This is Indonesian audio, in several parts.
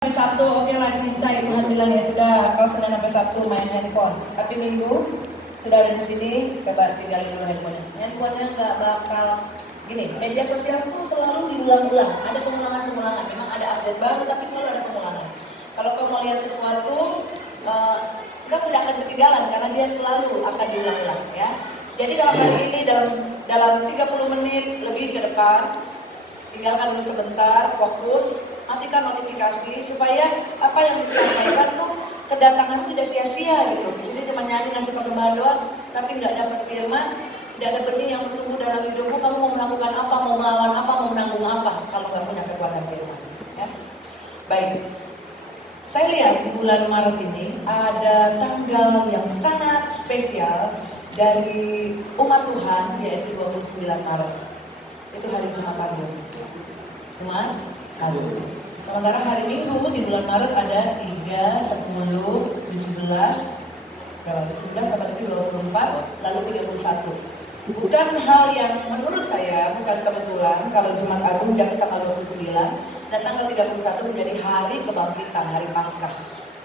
Sampai Sabtu, oke lah cincai, Tuhan bilang ya sudah, kau sudah sampai Sabtu main handphone. Tapi Minggu sudah ada di sini, coba tinggalin dulu handphonenya. Handphonenya nggak bakal gini. Media sosial itu selalu diulang-ulang, ada pengulangan-pengulangan. Memang ada update baru, tapi selalu ada pengulangan. Kalau kau mau lihat sesuatu, kau tidak akan ketinggalan karena dia selalu akan diulang-ulang ya. Jadi kalau hari ini dalam 30 menit lebih ke depan, tinggalkan dulu sebentar, fokus, matikan notifikasi supaya apa yang disampaikan tuh kedatangan tidak sia-sia gitu. Di sini cuma nyanyi ngasih persembahan doang, tapi nggak dapat firman, tidak ada benih yang bertumbuh dalam hidupmu. Kamu mau melakukan apa, mau melawan apa, mau menanggung apa kalau nggak punya kekuatan firman. Ya? Baik, saya lihat di bulan Maret ini ada tanggal yang sangat spesial dari umat Tuhan, yaitu 29 Maret. Itu hari Jumat Agung. Jumat Agung. Sementara hari Minggu di bulan Maret ada 3, 10, 17, berapa? 17, tambah 7, 24, lalu 31. Bukan hal yang menurut saya, bukan kebetulan kalau Jumat Agung jatuh tanggal 29 dan tanggal 31 menjadi hari kebangkitan, hari Paskah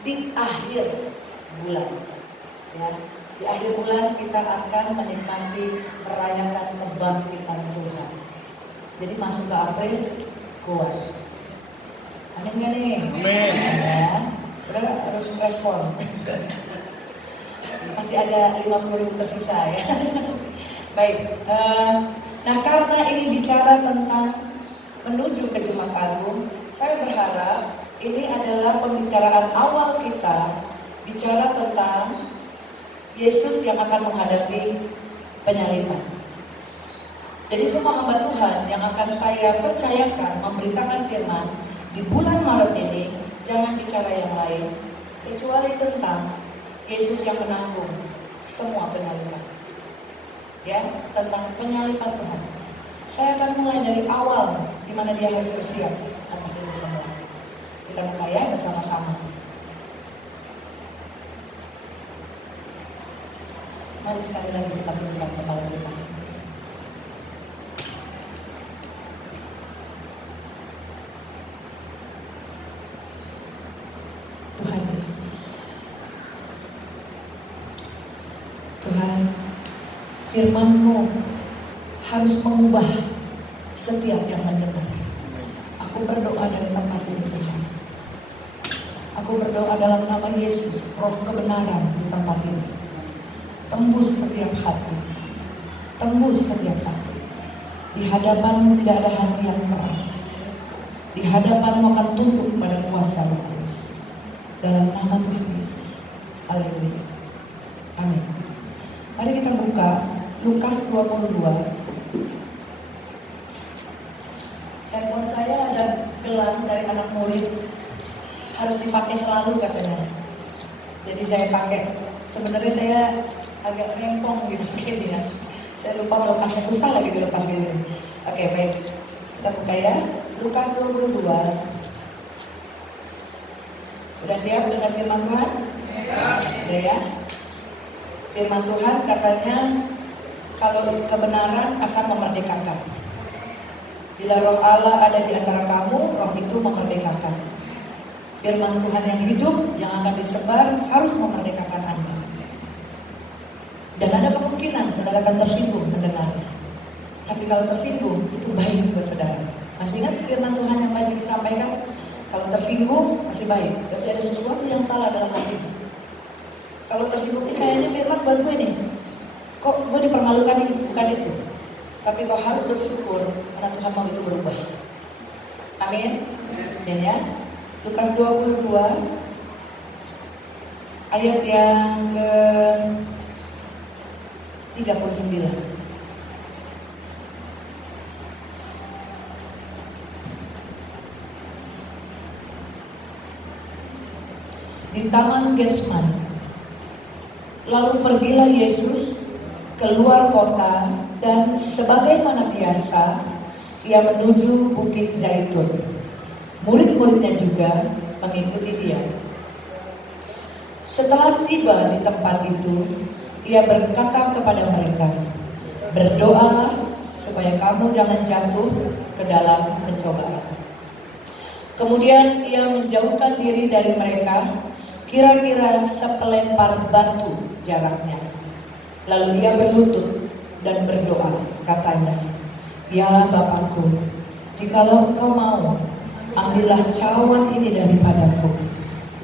di akhir bulan. Ya. Di akhir bulan kita akan menikmati merayakan kebangkitan Tuhan. Jadi masuk ke April kuat. Amin gak nih? Amin. Ya. Saudara harus respon. Masih ada 50.000 tersisa ya. Baik. Nah karena ini bicara tentang menuju ke Jumat Agung, saya berharap ini adalah pembicaraan awal kita bicara tentang Yesus yang akan menghadapi penyaliban. Jadi semua hamba Tuhan yang akan saya percayakan memberitakan firman di bulan Maret ini, jangan bicara yang lain kecuali tentang Yesus yang menanggung semua penyaliban. Ya, tentang penyaliban Tuhan. Saya akan mulai dari awal di mana dia harus bersiap atas itu semua. Kita buka ya bersama-sama. Mari sekali lagi kita tundukkan kepala kita. Tuhan Yesus, Tuhan, firman-Mu harus mengubah setiap yang mendengar. Aku berdoa dari tempat ini Tuhan. Aku berdoa dalam nama Yesus, roh kebenaran di tempat ini. Tembus setiap hati, tembus setiap hati. Di hadapan-Mu tidak ada hati yang keras. Di hadapan-Mu akan tunduk pada kuasa Roh Kudus. Dalam nama Tuhan Yesus. Haleluya. Amin. Mari kita buka Lukas 22. Handphone saya ada gelang dari anak murid. Harus dipakai selalu katanya. Jadi saya pakai. Sebenarnya saya agak rempong gitu kayak dia. Saya lupa melepasnya, susah lagi dilepas gitu. Oke, baik. Kita buka ya. Lukas 22. Sudah siap dengan firman Tuhan? Ya. Sudah ya? Firman Tuhan katanya kalau kebenaran akan memerdekakan. Bila roh Allah ada di antara kamu, roh itu memerdekakan. Firman Tuhan yang hidup yang akan disebar harus memerdekakan Anda. Dan ada kemungkinan saudara akan tersinggung mendengarnya. Tapi kalau tersinggung, itu baik buat saudara. Masih ingat firman Tuhan yang tadi disampaikan? Kalau tersinggung, masih baik. Berarti ada sesuatu yang salah dalam hatimu. Kalau tersinggung, ini kayaknya firman buat gue nih. Kok gue dipermalukan nih? Bukan itu. Tapi kau harus bersyukur karena Tuhan mau itu berubah. Amin. Amin ya. Lukas 22 ayat yang ke 39. Di Taman Getsemani. Lalu pergilah Yesus keluar kota dan sebagaimana biasa ia menuju Bukit Zaitun. Murid-muridnya juga mengikuti dia. Setelah tiba di tempat itu, ia berkata kepada mereka, "Berdoalah supaya kamu jangan jatuh ke dalam pencobaan." Kemudian ia menjauhkan diri dari mereka, kira-kira sepelempar batu jaraknya. Lalu ia berlutut dan berdoa, katanya, "Ya Bapakku, jikalau Engkau mau, ambillah cawan ini daripadaku.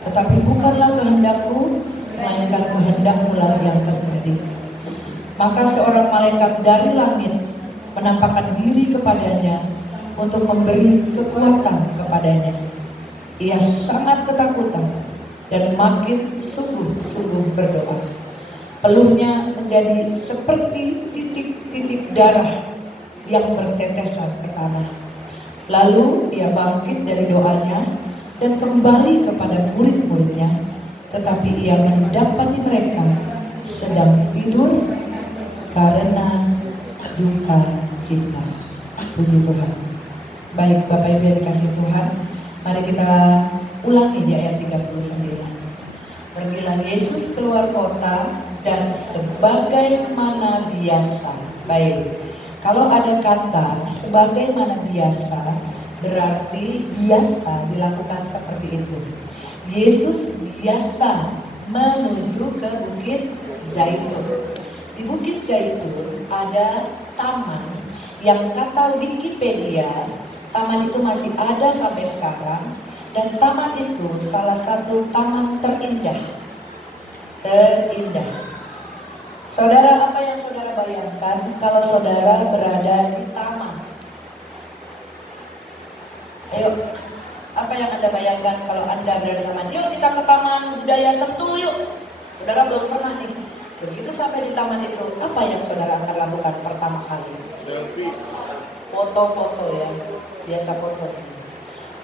Tetapi bukanlah kehendakku, melainkan kehendak-Mu lah yang terjadi." Maka seorang malaikat dari langit menampakkan diri kepadanya untuk memberi kekuatan kepadanya. Ia sangat ketakutan dan makin sungguh-sungguh berdoa. Peluhnya menjadi seperti titik-titik darah yang bertetesan ke tanah. Lalu ia bangkit dari doanya dan kembali kepada murid-muridnya, tetapi ia mendapati mereka sedang tidur karena duka cita. Puji Tuhan. Baik Bapak Ibu yang dikasih Tuhan, mari kita ulangi di ayat 39. Pergilah Yesus keluar kota dan sebagaimana biasa. Baik, kalau ada kata sebagaimana biasa, berarti biasa dilakukan seperti itu. Yesus biasa menuju ke Bukit Zaitun. Di Bukit Zaitun ada taman yang kata Wikipedia, taman itu masih ada sampai sekarang, dan taman itu salah satu taman terindah. Saudara, apa yang saudara bayangkan kalau saudara berada di taman? Ayo, apa yang Anda bayangkan kalau Anda berada di taman? Yuk kita ke Taman Budaya Sentul yuk. Saudara belum pernah nih. Begitu sampai di taman itu, apa yang saudara akan lakukan pertama kali? Foto-foto ya, biasa foto.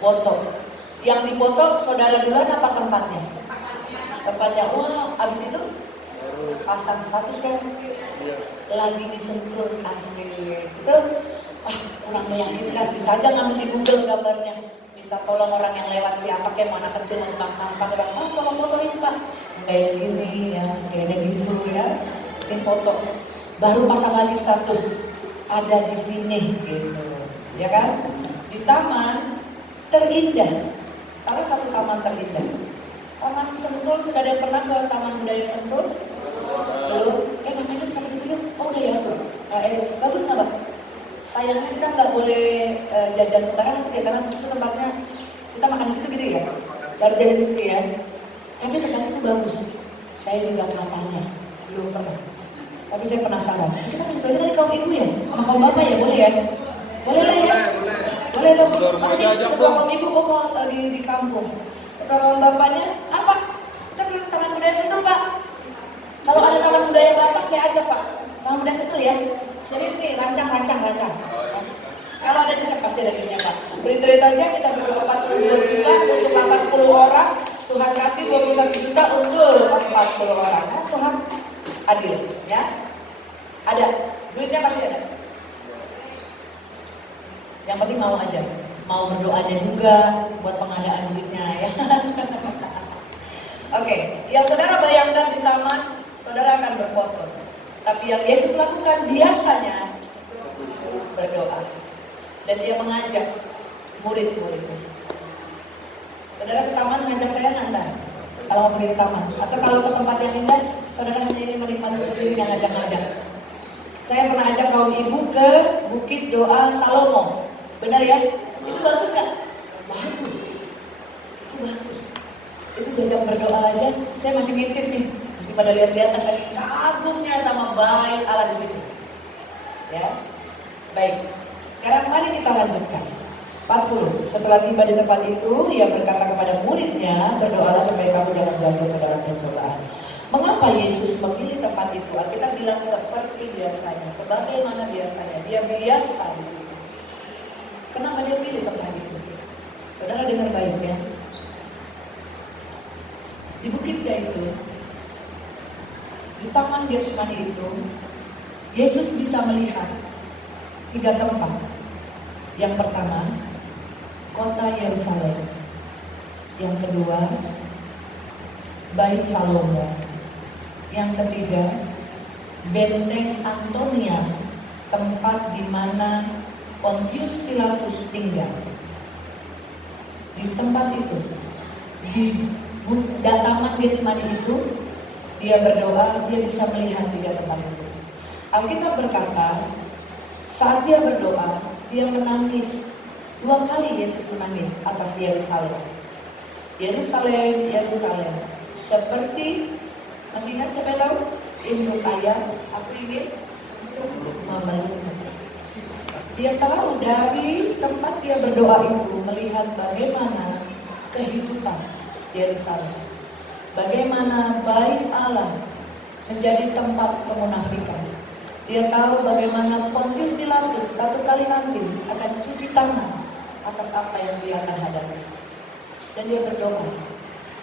Foto. Yang dipoto saudara duluan apa tempatnya? Tempatnya, wah abis itu pasang status kan? Lagi disentuh, asik. Itu, kurang meyakinkan. Bisa aja ngambil di Google gambarnya. Minta tolong orang yang lewat siapa kayak mana kecil mau tukang sampah, tolong fotoin Pak. Kayak gini ya, kayaknya gitu ya. Bikin foto. Baru pasang lagi status. Ada di sini gitu. Ya kan? Di taman terindah. Salah satu taman terindah. Taman Sentul, sudah ada yang pernah ke Taman Budaya Sentul? Belum? Ngapain kita ke situ yuk? Oh udah ya tuh. Bagus nggak Bang? Sayangnya kita nggak boleh jajan sembarangan gitu ya, karena di situ tempatnya kita makan di situ gitu ya. Cari jajan di situ ya. Tapi tempatnya itu bagus. Saya juga katanya belum pernah. Tapi saya penasaran. Kita ke situ aja kali kaum ibu ya, sama kaum bapak ya, boleh ya? Boleh lah ya. Boleh dong. Makasih ketua kaum ibu kok lagi di kampung. Ketua kaum bapaknya apa? Kita ke Taman Budaya Sentul Pak. Kalau ada Taman Budaya Batak saya ajak Pak. Taman Budaya Sentul ya. Serius nih, rancang. Kalau ada duitnya pasti ada duitnya Pak. Beri-beri aja kita berdoa 42 juta untuk 80 orang. Tuhan kasih 21 juta untuk 40 orang. Nah, Tuhan adil ya. Ada, duitnya pasti ada. Yang penting mau aja. Mau berdoanya juga buat pengadaan duitnya ya. Oke, yang saudara bayangkan di taman, saudara akan berfoto. Tapi yang Yesus lakukan biasanya berdoa. Dan dia mengajak murid-muridnya. Saudara ke taman ngajak saya nggak? Kalau mau pergi ke taman. Atau kalau ke tempat yang indah, saudara hanya ingin menikmati sendiri dan ngajak-ngajak. Saya pernah ajak kaum ibu ke Bukit Doa Salomo. Benar ya? Itu bagus nggak? Bagus. Itu bagus. Itu diajak berdoa aja, saya masih ngintip nih. Masih pada lihat-lihat, saking kagumnya sama baik Allah di situ. Ya, baik. Sekarang mari kita lanjutkan. 40. Setelah tiba di tempat itu, ia berkata kepada muridnya, berdoalah supaya kamu jangan jatuh ke dalam pencobaan. Mengapa Yesus memilih tempat itu? Alkitab bilang seperti biasanya, sebagaimana biasanya. Dia biasa di situ. Kenapa dia pilih tempat itu? Saudara dengar baik ya. Di Bukit Zaitun, di Taman Getsemani itu, Yesus bisa melihat 3 tempat. Yang pertama, kota Yerusalem. Yang kedua, Bait Salomo. Yang ketiga, Benteng Antonia, tempat di mana Pontius Pilatus tinggal. di tempat itu, di taman Getsemani itu, dia berdoa, dia bisa melihat 3 tempat itu. Alkitab berkata, saat dia berdoa, dia menangis. 2 kali Yesus menangis atas Yerusalem. Yerusalem, Yerusalem. Seperti, masih ingat siapa yang tahu? Induk ayam, aku ingin memelukmu. Dia tahu dari tempat dia berdoa itu, melihat bagaimana kehidupan Yerusalem. Bagaimana bait Allah menjadi tempat kemunafikan. Dia tahu bagaimana Pontius Pilatus satu kali nanti akan cuci tangan atas apa yang dia akan hadapi. Dan dia berdoa,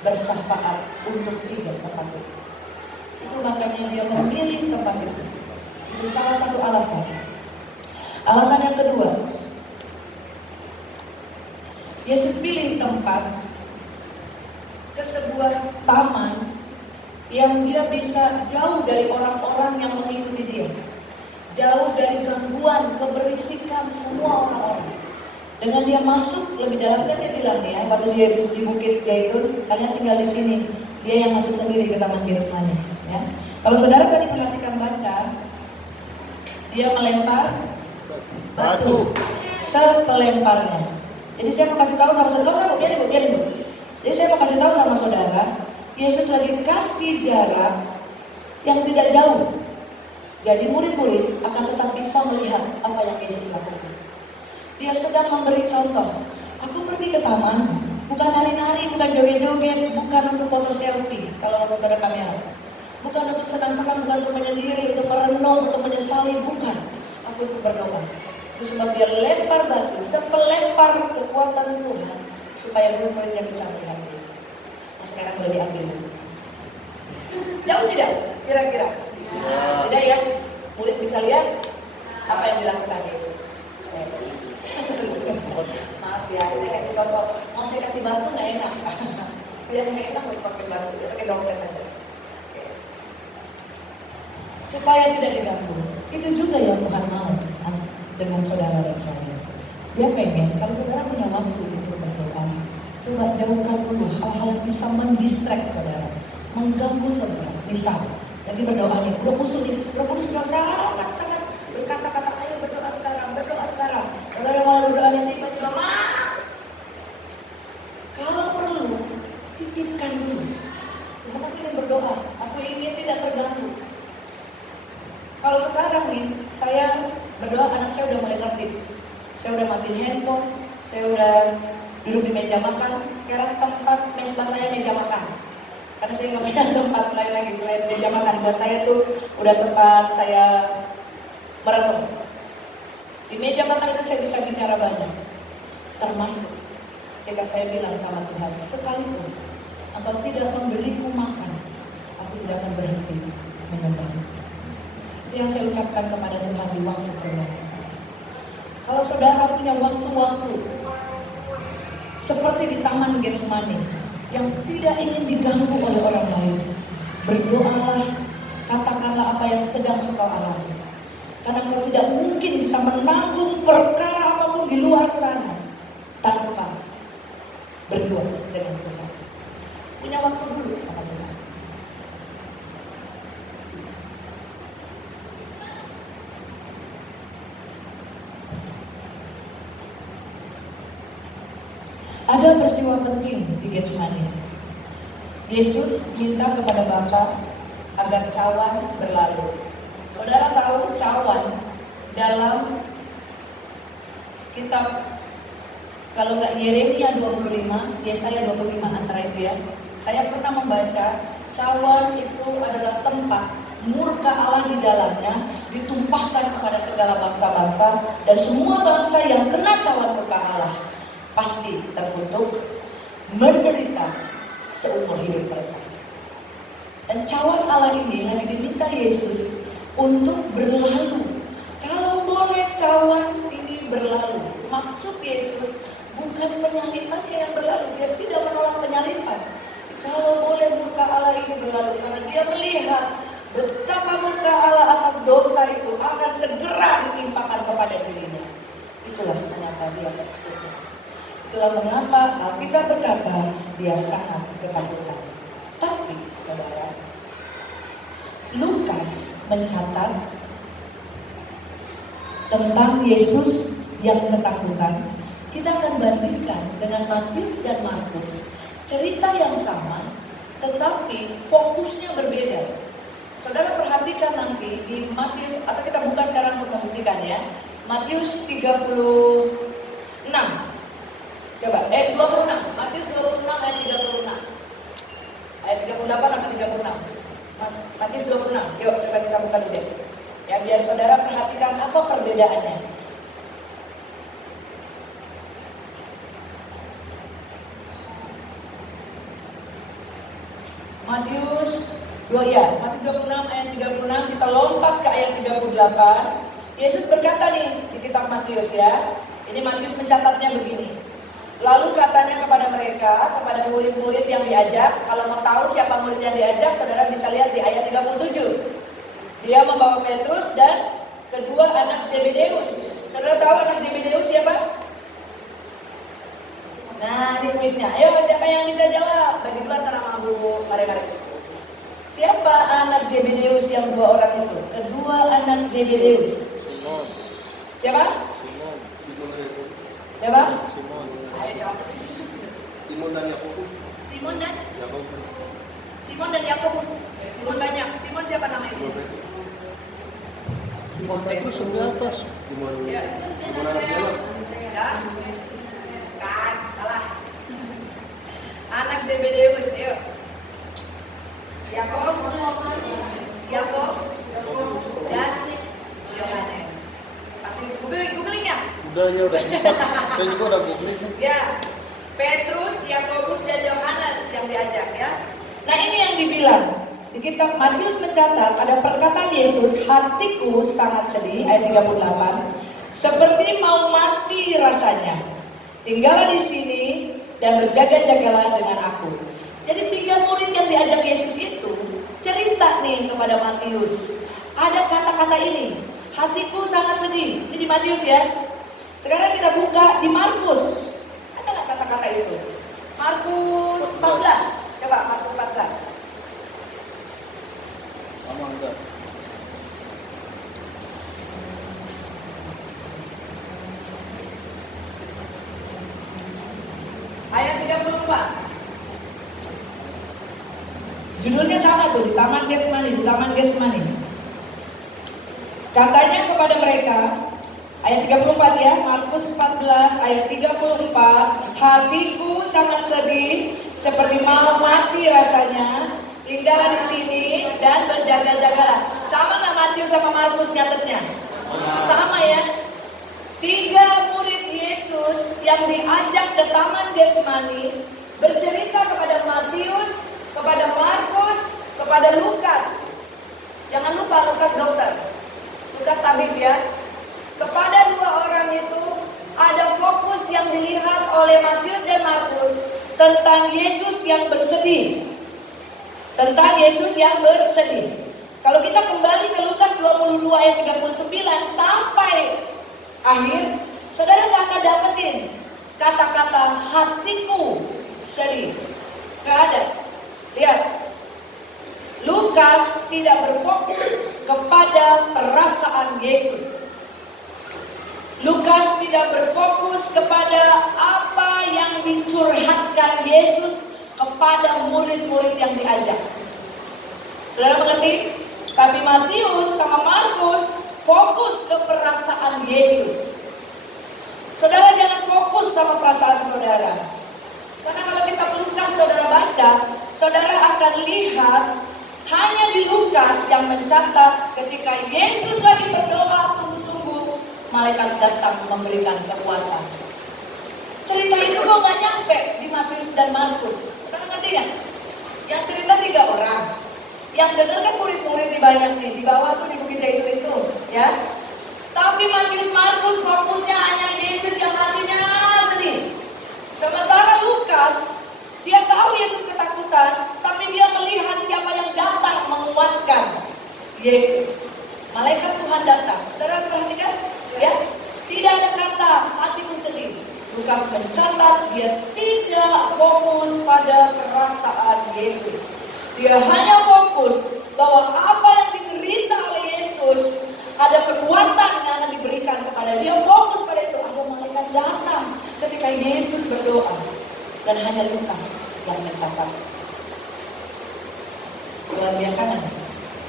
bersyafaat untuk 3 tempat itu. Itu makanya dia memilih tempat itu. Itu salah satu alasan. Alasan yang kedua, Yesus pilih tempat ke sebuah taman yang dia bisa jauh dari orang-orang yang mengikuti dia, jauh dari gangguan, keberisikan semua orang-orang. Dengan dia masuk lebih dalam, kan dia bilang ya, waktu dia di Bukit Zaitun, kalian tinggal di sini. Dia yang masuk sendiri ke Taman Getsemani. Ya. Kalau saudara tadi perhatikan baca, dia melempar batu sepelemparnya. Jadi saya mau kasih tahu sama saudara, biarin. Jadi saya mau kasih tahu sama saudara, Yesus lagi kasih jarak yang tidak jauh. Jadi murid-murid akan tetap bisa melihat apa yang Yesus lakukan. Dia sedang memberi contoh. Aku pergi ke taman, bukan nari-nari, bukan joget-joget, bukan untuk foto selfie kalau untuk ada kamera. Bukan untuk senang-senang, bukan untuk menyendiri, untuk merenung, untuk menyesali, bukan. Aku untuk berdoa. Itu sebab dia lempar batu, sepelempar kekuatan Tuhan, supaya murid-muridnya bisa melihat dia. Nah sekarang boleh diambil. Jauh tidak? Kira-kira? Tidak ya? Murid bisa lihat apa yang dilakukan Yesus. Maaf ya, saya kasih contoh. Mau saya kasih batu nggak enak. Yang nggak enak mau pakai batu, ya pakai dompet aja. Supaya tidak diganggu. Itu juga yang Tuhan mau dengan saudara dan saya. Dia pengen kalau saudara punya waktu untuk berdoa, coba jauhkan dulu hal-hal yang bisa mendistract saudara, mengganggu saudara. Misal, lagi berdoa nih, udah khusus nih, udah khusus, udah sangat berkata-kata, ayo berdoa sekarang. Saudara malah berdoanya tiba-tiba, kalau perlu, titipkan dulu. Tuhan, aku ingin berdoa, aku ingin tidak terganggu. Kalau sekarang nih, saya berdoa, anak saya udah mulai ngerti. Saya udah matiin handphone, saya udah duduk di meja makan. Sekarang tempat mesbah saya meja makan. Karena saya nggak punya tempat lain lagi selain meja makan. Buat saya tuh udah tempat saya merenung. Di meja makan itu saya bisa bicara banyak. Termasuk ketika saya bilang sama Tuhan, sekalipun Engkau tidak memberiku makan, aku tidak akan berhenti menyembah. Yang saya ucapkan kepada Tuhan di waktu permohonan saya. Kalau saudara punya waktu-waktu seperti di Taman Getsemani yang tidak ingin diganggu oleh orang lain, berdoalah, katakanlah apa yang sedang engkau alami. Karena engkau tidak mungkin bisa menanggung perkara apapun di luar sana tanpa berdoa dengan Tuhan. Punya waktu dulu sama Tuhan. Ada peristiwa penting di Getsemani. Yesus minta kepada Bapa agar cawan berlalu. Saudara tahu cawan dalam kitab, kalau nggak Yeremia 25, Yesaya 25 antara itu ya. Saya pernah membaca cawan itu adalah tempat murka Allah di dalamnya ditumpahkan kepada segala bangsa-bangsa, dan semua bangsa yang kena cawan murka Allah pasti terkutuk, menderita seumur hidup mereka. Dan cawan Allah ini lagi diminta Yesus untuk berlalu. Kalau boleh cawan ini berlalu, maksud Yesus bukan penyalipannya yang berlalu. Dia tidak menolak penyalipan. Kalau boleh murka Allah ini berlalu, karena dia melihat betapa murka Allah atas dosa itu akan segera ditimpakan kepada dirinya. Itulah mengapa dia berkata. Itulah mengapa Alkitab berkata dia sangat ketakutan. Tapi saudara, Lukas mencatat tentang Yesus yang ketakutan. Kita akan bandingkan dengan Matius dan Markus. Cerita yang sama, tetapi fokusnya berbeda. Saudara perhatikan nanti di Matius, atau kita buka sekarang untuk membuktikan ya. Matius 36. Coba, 26. Matius 26 ayat 36. Ayat 38 sampai 36. Matius 26. Yuk coba kita buka dulu deh. Ya biar saudara perhatikan apa perbedaannya. Matius 26 ayat 36, kita lompat ke ayat 38. Yesus berkata nih di kitab Matius ya. Ini Matius mencatatnya begini. Lalu katanya kepada mereka, kepada murid-murid yang diajak, kalau mau tahu siapa murid yang diajak, saudara bisa lihat di ayat 37. Dia membawa Petrus dan kedua anak Zebedeus. Saudara tahu anak Zebedeus siapa? Nah, ini kuisnya. Ayo, siapa yang bisa jawab? Bagi dulu antara mabuk. Mari. Siapa anak Zebedeus yang dua orang itu? Kedua anak Zebedeus. Simon. Siapa? Simon. Siapa? Simon. Ayo jawab. Simon dan Yakobus. Simon dan? Yakobus. Simon dan Yakobus. Simon banyak. Simon siapa namanya? Simon Petrus di atas. Simon. Ya. Simon anak Zelos. Ya. Kan, salah. Anak Zebedeus, yuk. Yakob dan Yohanes. Pasti googling ya? Udah sempat. Saya juga udah googling. Ya. Petrus, Yakobus dan Yohanes yang diajak ya. Nah ini yang dibilang di kitab Matius mencatat ada perkataan Yesus, hatiku sangat sedih ayat 38, seperti mau mati rasanya. Tinggallah di sini dan berjaga-jagalah dengan aku. Jadi 3 murid yang diajak Yesus itu cerita nih kepada Matius. Ada kata-kata ini, hatiku sangat sedih. Ini di Matius ya. Sekarang kita buka di Markus. Ada nggak kata-kata itu? Markus 14. Coba Markus 14. Sama enggak? Ayat 34. Judulnya sama tuh, di Taman Getsemani. Katanya kepada mereka, ayat 34 ya, Markus 14 ayat 34, hatiku sangat sedih, seperti mau mati rasanya, tinggallah di sini dan berjaga-jagalah. Sama nggak Matius sama Markus nyatetnya? Sama ya. 3 murid Yesus yang diajak ke Taman Getsemani bercerita kepada Matius, kepada Markus, kepada Lukas. Jangan lupa Lukas dokter, Lukas tabib ya. Kepada 2 orang itu ada fokus yang dilihat oleh Matius dan Markus tentang Yesus yang bersedih. Tentang Yesus yang bersedih. Kalau kita kembali ke Lukas 22 ayat 39 sampai akhir, saudara gak akan dapetin kata-kata hatiku sedih. Gak ada. Lihat, Lukas tidak berfokus kepada perasaan Yesus. Lukas tidak berfokus kepada apa yang dicurhatkan Yesus kepada murid-murid yang diajak. Saudara mengerti? Tapi Matius sama Markus fokus ke perasaan Yesus. Saudara jangan fokus sama perasaan saudara. Karena kalau kita Lukas saudara baca, saudara akan lihat hanya di Lukas yang mencatat ketika Yesus lagi berdoa sungguh-sungguh, malaikat datang memberikan kekuatan. Cerita itu kok gak nyampe di Matius dan Markus. Saudara ngerti ya? Yang cerita 3 orang. Yang dengar kan murid-murid di banyak nih, di bawah tuh di Bukit Zaitun itu, ya. Tapi Matius Markus fokusnya hanya Yesus yang hatinya sedih. Sementara Lukas, dia tahu Yesus ketakutan, tapi dia melihat siapa yang datang menguatkan Yesus. Malaikat Tuhan datang. Saudara perhatikan, ya. Tidak ada kata hatiku sedih. Lukas mencatat dia tidak fokus pada perasaan Yesus. Dia hanya fokus bahwa apa yang diderita oleh Yesus, ada kekuatan yang akan diberikan kepada dia. Fokus pada itu. Ada malaikat datang ketika Yesus berdoa. Dan hanya Lukas yang mencatat. Luar biasa kan?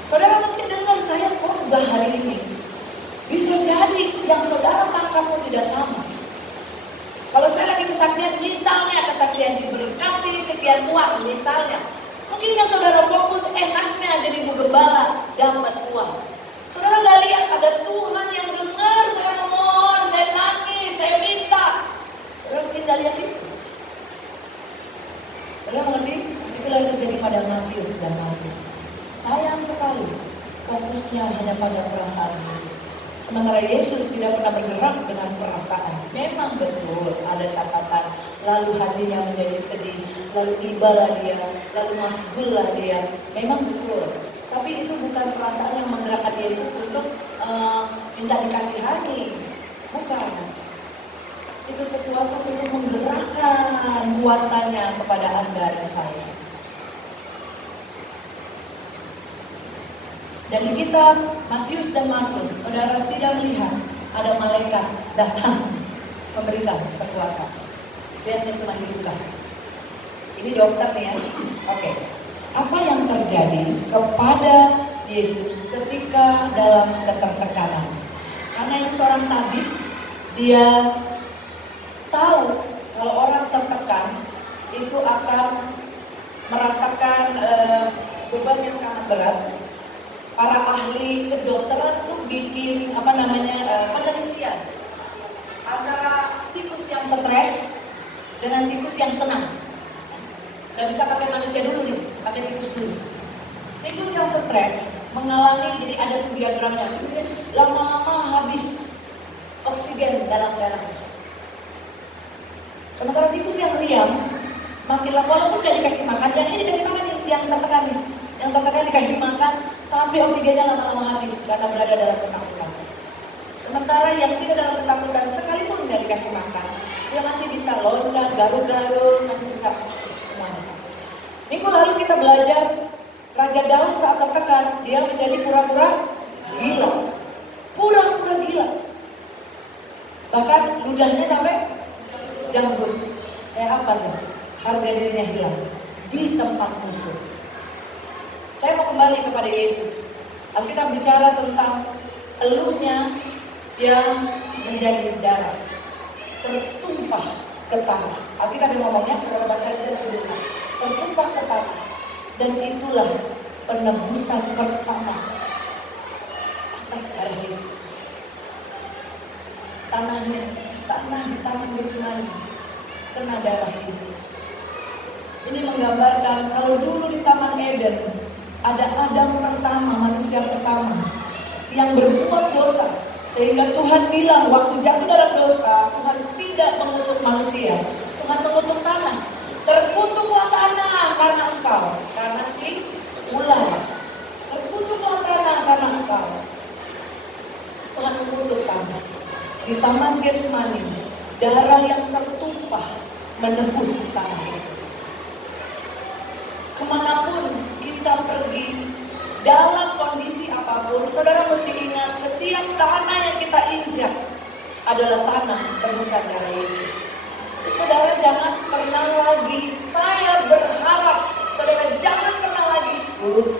Saudara mungkin dengar saya khotbah hari ini. Bisa jadi yang saudara tangkap pun tidak sama. Kalau saya lagi kesaksian, misalnya kesaksian diberkati sekian uang, misalnya. Mungkin yang saudara fokus enaknya jadi ibu gembala, dapat uang. Saudara gak lihat ada Tuhan yang dengar saya memohon, saya nangis, saya minta. Saudara mungkin gak lihat itu. Saudara mengerti? Itulah yang terjadi pada Matius dan Markus. Sayang sekali, fokusnya hanya pada perasaan Yesus. Sementara Yesus tidak pernah bergerak dengan perasaan. Memang betul ada catatan. Lalu hatinya menjadi sedih. Lalu ibalah dia. Lalu masgullah dia. Memang betul. Tapi itu bukan perasaan yang menggerakkan Yesus untuk minta dikasihani. Bukan. Itu sesuatu untuk menggerakkan kuasanya kepada Anda dan saya. Dan di kitab Matius dan Markus, saudara tidak melihat ada malaikat datang memberikan kekuatan. Lihatnya cuma di Lukas. Ini dokter nih ya. Oke. Apa yang terjadi kepada Yesus ketika dalam ketertekanan? Karena ini seorang tabib, dia tahu kalau orang tertekan itu akan merasakan beban yang sangat berat. Para ahli kedokteran tuh bikin penelitian antara tikus yang stres dengan tikus yang senang. Gak bisa pakai manusia dulu nih, pakai tikus dulu. Tikus yang stres mengalami, jadi ada tuh diagramnya, lama-lama habis oksigen dalam darahnya. Sementara tikus yang riang makin lama, walaupun gak dikasih makan, yang ini dikasih makan nih, yang tertekan nih. Yang tertekan dikasih makan, tapi oksigennya lama-lama habis karena berada dalam ketakutan. Sementara yang tidak dalam ketakutan, sekalipun tidak dikasih makan, dia masih bisa loncat, garuk-garuk, masih bisa semuanya. Minggu lalu kita belajar Raja Daud saat tertekan, dia menjadi pura-pura gila. Pura-pura gila. Bahkan ludahnya sampai janggut. Kayak apa tuh? Harga dirinya hilang di tempat musuh. Saya mau kembali kepada Yesus. Alkitab bicara tentang eluhnya yang menjadi darah tertumpah ke tanah. Alkitab yang ngomongnya, saudara baca aja dulu. Tertumpah ke tanah. Dan itulah penebusan pertama atas darah Yesus. Tanah di Taman Getsemani kena darah Yesus. Ini menggambarkan kalau dulu di Taman Eden ada Adam pertama, manusia pertama yang berbuat dosa, sehingga Tuhan bilang waktu jatuh dalam dosa, Tuhan tidak mengutuk manusia, Tuhan mengutuk tanah. Terkutuklah tanah karena engkau, karena si ular. Terkutuklah tanah karena engkau. Tuhan mengutuk tanah. Di Taman Getsemani, darah yang tertumpah menebus tanah itu. Kemanapun kita pergi, dalam kondisi apapun, saudara mesti ingat setiap tanah yang kita injak adalah tanah tebusan darah Yesus. Saudara jangan pernah lagi, saya berharap saudara jangan pernah lagi,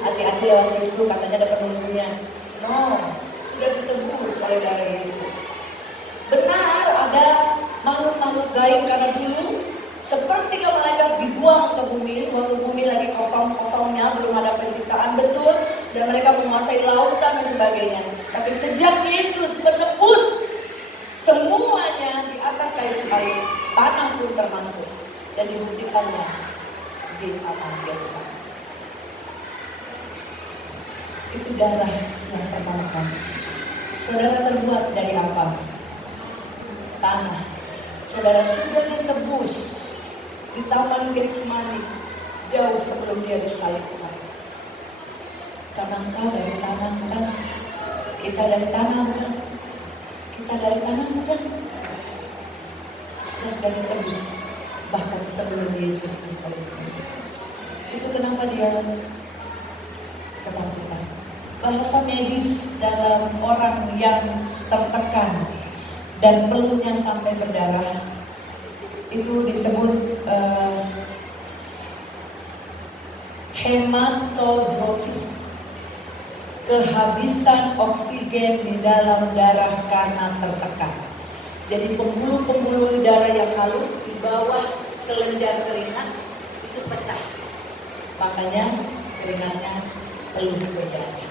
hati-hati lewat situ katanya ada penunggunya. No, sudah ditebus oleh darah Yesus. Benar ada makhluk-makhluk gaib karena dulu seperti malaikat dibuang ke bumi, waktu bumi lagi kosong-kosongnya, belum ada penciptaan, betul, dan mereka menguasai lautan dan sebagainya. Tapi sejak Yesus menebus semuanya di atas kayu salib, tanah pun termasuk, dan dibuktikannya di Taman Getsemani. Itu darah yang pertama kali. Saudara terbuat dari apa? Tanah. Saudara sudah ditebus di Taman Getsemani jauh sebelum dia disalibkan. Karena engkau dari tanah bukan? Kita dari tanah bukan? Kita dari tanah bukan? Dia sudah ditebus bahkan sebelum Yesus disalibkan. Itu kenapa dia ketakutan. Bahasa medis dalam orang yang tertekan dan peluhnya sampai berdarah itu disebut hematodrosis, kehabisan oksigen di dalam darah karena tertekan. Jadi pembuluh-pembuluh darah yang halus di bawah kelenjar keringat itu pecah, makanya keringatnya peluh berdarah.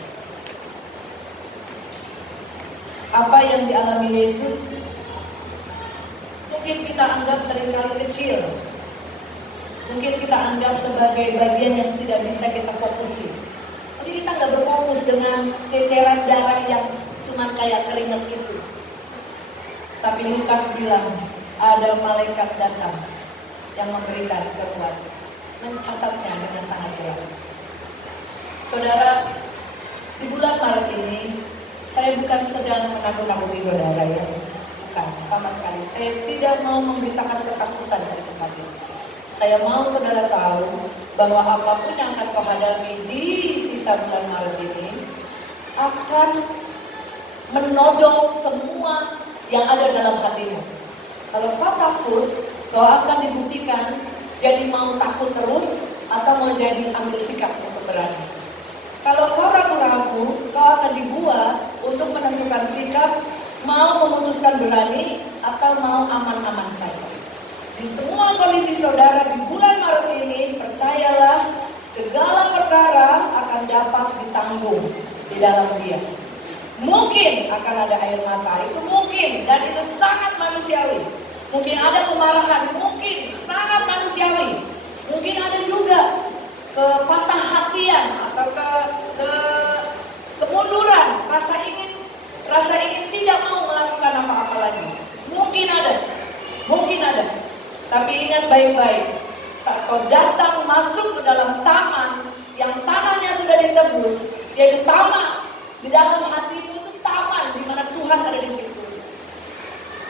Apa yang dialami Yesus mungkin kita anggap seringkali kecil, mungkin kita anggap sebagai bagian yang tidak bisa kita fokusin. Tapi kita nggak berfokus dengan ceceran darah yang cuma kayak keringat itu. Tapi Lukas bilang ada malaikat datang yang memberikan kekuatan, mencatatnya dengan sangat jelas. Saudara, di bulan Maret ini saya bukan sedang menakut-nakuti saudara ya, bukan sama sekali. Saya tidak mau memberitakan ketakutan dari tempat ini. Saya mau saudara tahu bahwa apapun yang akan kau hadapi di sisa bulan Maret ini akan menodong semua yang ada dalam hatimu. Kalau kau takut, kau akan dibuktikan jadi mau takut terus atau mau jadi ambil sikap untuk berani. Kalau kau ragu-ragu, kau akan dibuat untuk menentukan sikap mau memutuskan berani atau mau aman-aman saja. Di semua kondisi saudara di bulan Maret ini, percayalah segala perkara akan dapat ditanggung di dalam Dia. Mungkin akan ada air mata, itu mungkin, dan itu sangat manusiawi. Mungkin ada kemarahan, mungkin sangat manusiawi. Mungkin ada juga kepatah hatian atau kemunduran, rasa ingin tidak mau melakukan apa-apa lagi. Mungkin ada. Tapi ingat baik-baik, saat kau datang masuk ke dalam taman yang tanahnya sudah ditebus, yaitu taman di dalam hatimu, itu taman di mana Tuhan ada di situ.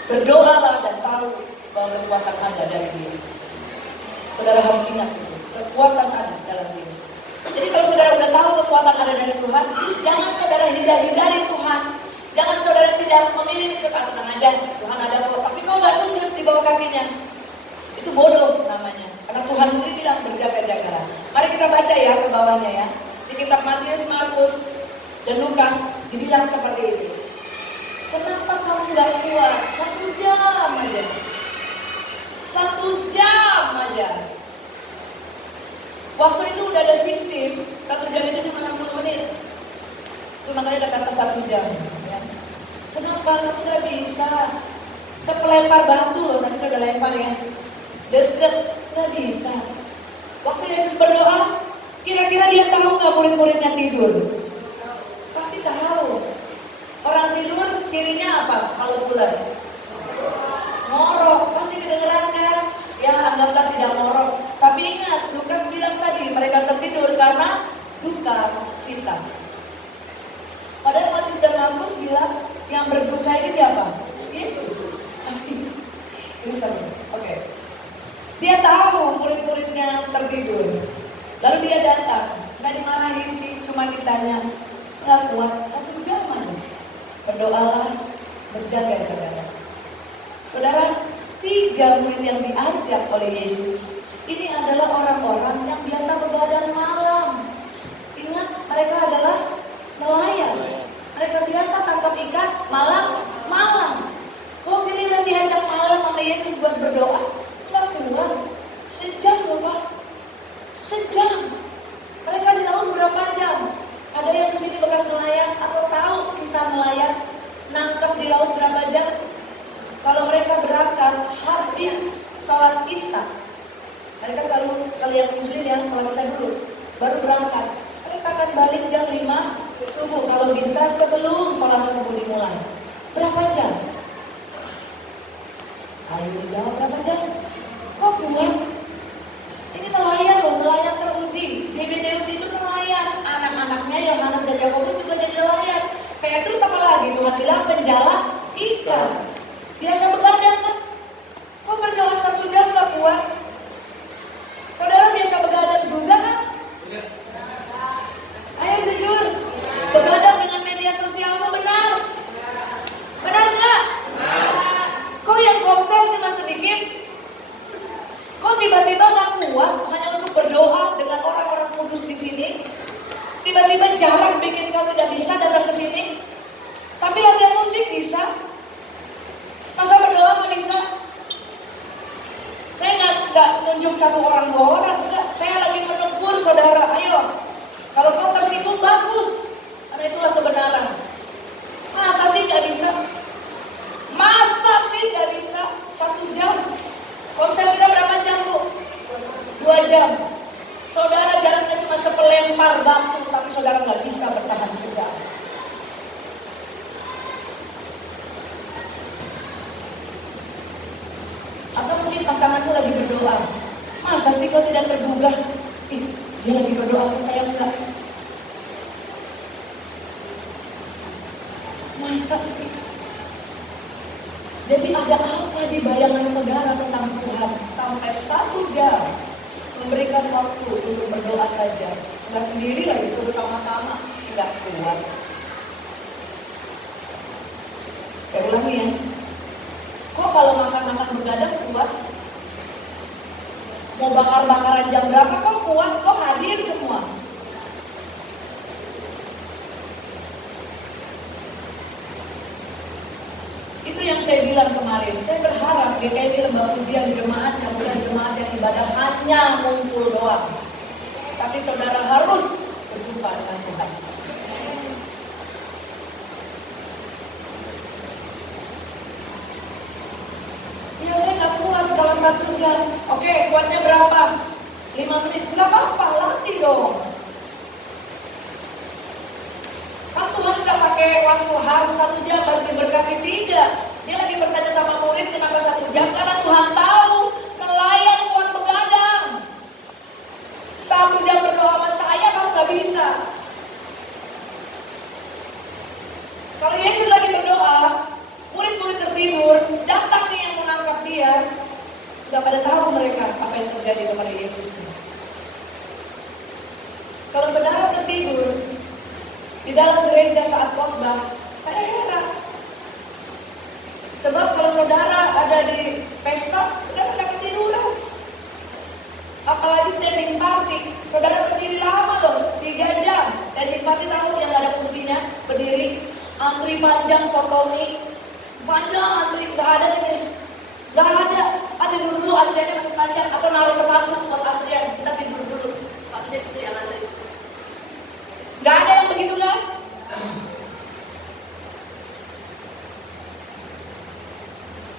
Berdoalah dan tahu bahwa kekuatan ada dari Dia. Saudara harus ingat itu, kekuatan ada dalam Dia. Jadi kalau saudara udah tahu kekuatan ada dari Tuhan, jangan saudara hindari Tuhan. Jangan saudara tidak memilih tenang aja, Tuhan ada kok, tapi kau gak sujud di bawah kakinya. Itu bodoh namanya. Karena Tuhan sendiri bilang berjaga-jagalah. Mari kita baca ya ke bawahnya ya. Di kitab Matius, Markus, dan Lukas dibilang seperti ini. Kenapa kamu gak kuat? 1 jam aja. 1 jam aja. Waktu itu udah ada sistem, 1 jam itu cuma 60 menit. Itu makanya ada kata 1 jam. Ya. Kenapa kamu gak bisa? Sepelempar batu loh, tadi saya udah lempar ya. Deket, gak bisa. Waktu Yesus berdoa, kira-kira dia tahu gak murid-muridnya tidur? Pasti tahu. Orang tidur cirinya apa kalau pulas? Ngorok, pasti kedengeran kan? Ya anggaplah tidak ngorok. Tapi ingat, Lukas bilang tadi mereka tertidur karena duka cita. Padahal Matius dan Markus bilang yang berduka ini siapa? Yesus. Ini seru. Oke. Dia tahu murid-muridnya tertidur. Lalu dia datang. Nggak dimarahin sih, cuma ditanya. Nggak kuat, 1 jam aja. Berdoalah, berjaga-jaga. Saudara, 3 murid yang diajak oleh Yesus ini adalah orang-orang yang biasa begadang malam. Ingat, mereka adalah nelayan. Mereka biasa tangkap ikan malam. Kok giliran diajak malam sama Yesus buat berdoa? Nggak kuat. Sejam loh Pak. Sejam. Mereka di laut berapa jam? Ada yang di sini bekas nelayan atau tahu kisah nelayan nangkap di laut berapa jam? Kalau mereka berangkat habis sholat isya, mereka selalu, kalau yang muslim yang sholat isya dulu, baru berangkat. Mereka akan balik jam 5 subuh, kalau bisa sebelum sholat subuh dimulai. Berapa jam? Ayo dijawab, berapa jam? Kok kuat? Ini nelayan loh, nelayan teruji. Zebedeus itu nelayan, anak-anaknya Yohanes dan Yakobus juga jadi nelayan. Petrus apa lagi? Tuhan bilang penjala ikan. Biasa begadang kan? Kok melempar batu, tapi saudara nggak bisa bertahan segar. Atau mungkin pasanganmu lagi berdoa, masa sih kau tidak tergugah? Ih, dia lagi berdoa, aku sayang enggak? Masa sih? Jadi ada apa di bayangan saudara tentang Tuhan sampai 1 jam memberikan waktu untuk berdoa saja? Nggak sendiri lagi, suruh sama-sama, nggak kuat. Saya ulangi ya. Kok kalau makan-makan begadang kuat? Mau bakar-bakaran jam berapa kok kuat? Kok hadir semua? Itu yang saya bilang kemarin. Saya berharap GKI Lembah Pujian jemaatnya bukan jemaat yang ibadah hanya ngumpul doang. Tapi saudara harus berjumpa dengan Tuhan. Ya saya nggak kuat kalau 1 jam. Oke, kuatnya berapa? 5 menit. Nggak apa-apa, latih dong. Kan Tuhan nggak pakai waktu harus 1 jam baru diberkati, tidak. Dia lagi bertanya sama murid kenapa 1 jam? Karena Tuhan tahu nelayan kuat begadang. 1 jam berdoa sama saya kamu nggak bisa. Kalau Yesus lagi berdoa, murid-murid tertidur, datang nih yang menangkap dia. Nggak pada tahu mereka apa yang terjadi kepada Yesus. Kalau saudara tertidur di dalam gereja saat khotbah, saya heran. Sebab kalau saudara ada di pesta, saudara nggak ketiduran. Apalagi standing party, saudara berdiri lama loh, 3 jam. Standing party tahu yang nggak ada kursinya, berdiri, antri panjang, sotomi, panjang antri, nggak ada nih, nggak ada. Tidur dulu, antriannya masih panjang, atau naruh sepatu buat antrian, kita tidur